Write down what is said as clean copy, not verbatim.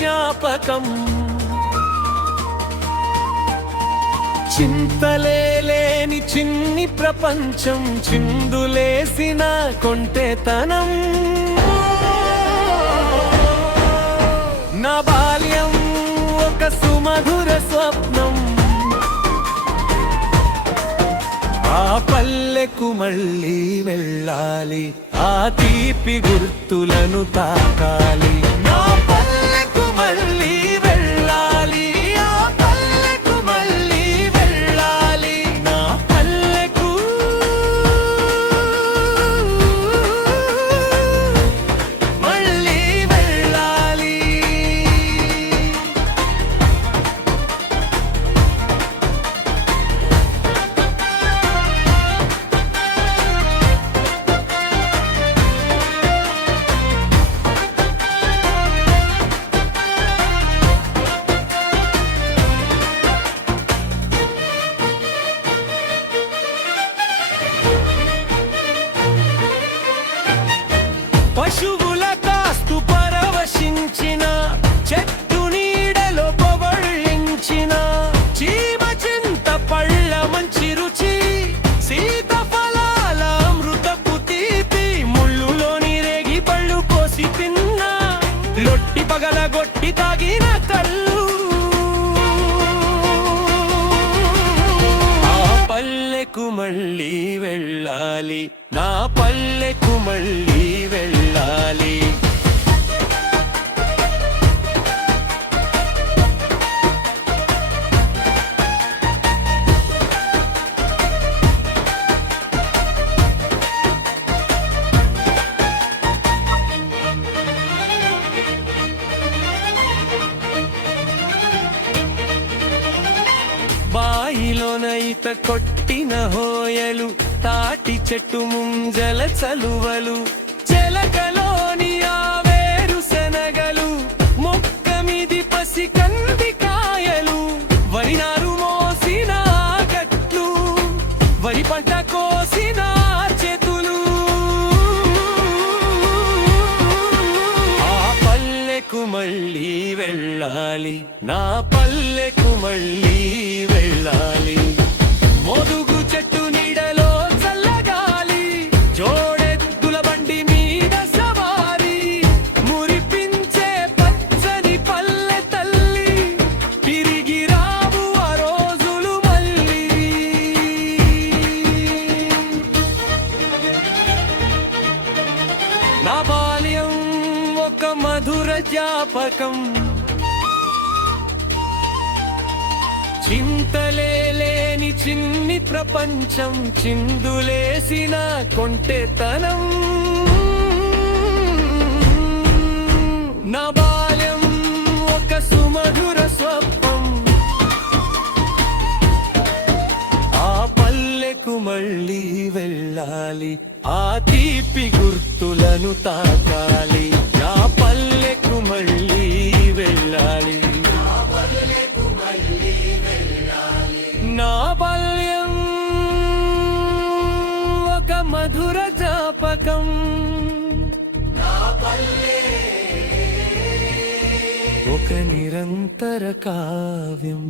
జ్ఞాపకం. చింతలేని చిన్ని ప్రపంచం, చిందులేసిన కొంటెతనం. నా బాల్యం ఒక సుమధుర స్వప్నం. ఆ పల్లెకు మళ్ళీ వెళ్ళాలి, ఆ తీపి గుర్తులను తాకాలి. నా పల్లెకు మళ్ళీ వెళ్ళాలి, ఆ పల్లెకు మళ్ళీ వెళ్ళాలి. నా పల్లెకు మళ్ళీ వెళ్ళాలి. పశువుల కాస్తు పరవశించిన, చెట్టు నీడలో పవళించిన, చీమ చింత పళ్ళ మంచి రుచి, సీతఫలాల అమృతపు తీపి, ముళ్ళులోని రేగి పళ్ళు కోసి తిన్నా, లొట్టి పగలగొట్టి తాగిన కళ్ళు. ఆ పల్లెకు మళ్ళీ వెళ్ళాలి, నా పల్లెకు మళ్ళీ వెళ్ళాలి. బాయిలోన ఈత కొట్టిన హోయలు, తాటి చెట్టు ముంజల చలువలు, చెలకలోని ఆవేరు శనగలు, మొక్క మీది పసి కందికాయలు, వరి నారు మోసిన గట్లు, వరి పంట కోసిన చేతులు. ఆ పల్లెకు మళ్ళీ వెళ్ళాలి, నా పల్లెకు మళ్ళీ వెళ్ళాలి. మోదుగు చెట్టు నీడలో చల్లగాలి, జోడెద్దుల బండి మీద సవారి, మురిపించే పచ్చని పల్లె తల్లి, తిరిగి రావు ఆ రోజులు మళ్ళీ. నా బాల్యం ఒక మధుర జ్ఞాపకం. చింతలేని చిన్ని ప్రపంచం, చిందులేసిన కొంటెతనం. నా బాల్యం ఒక సుమధుర స్వప్నం. ఆ పల్లెకు మళ్ళీ వెళ్ళాలి, ఆ తీపి గుర్తులను తాకాలి. నా పల్లెకు మళ్ళీ వెళ్ళాలి, నా బాల్యం ఒక మధుర జ్ఞాపకం. ఒక నిరంతర కావ్యం.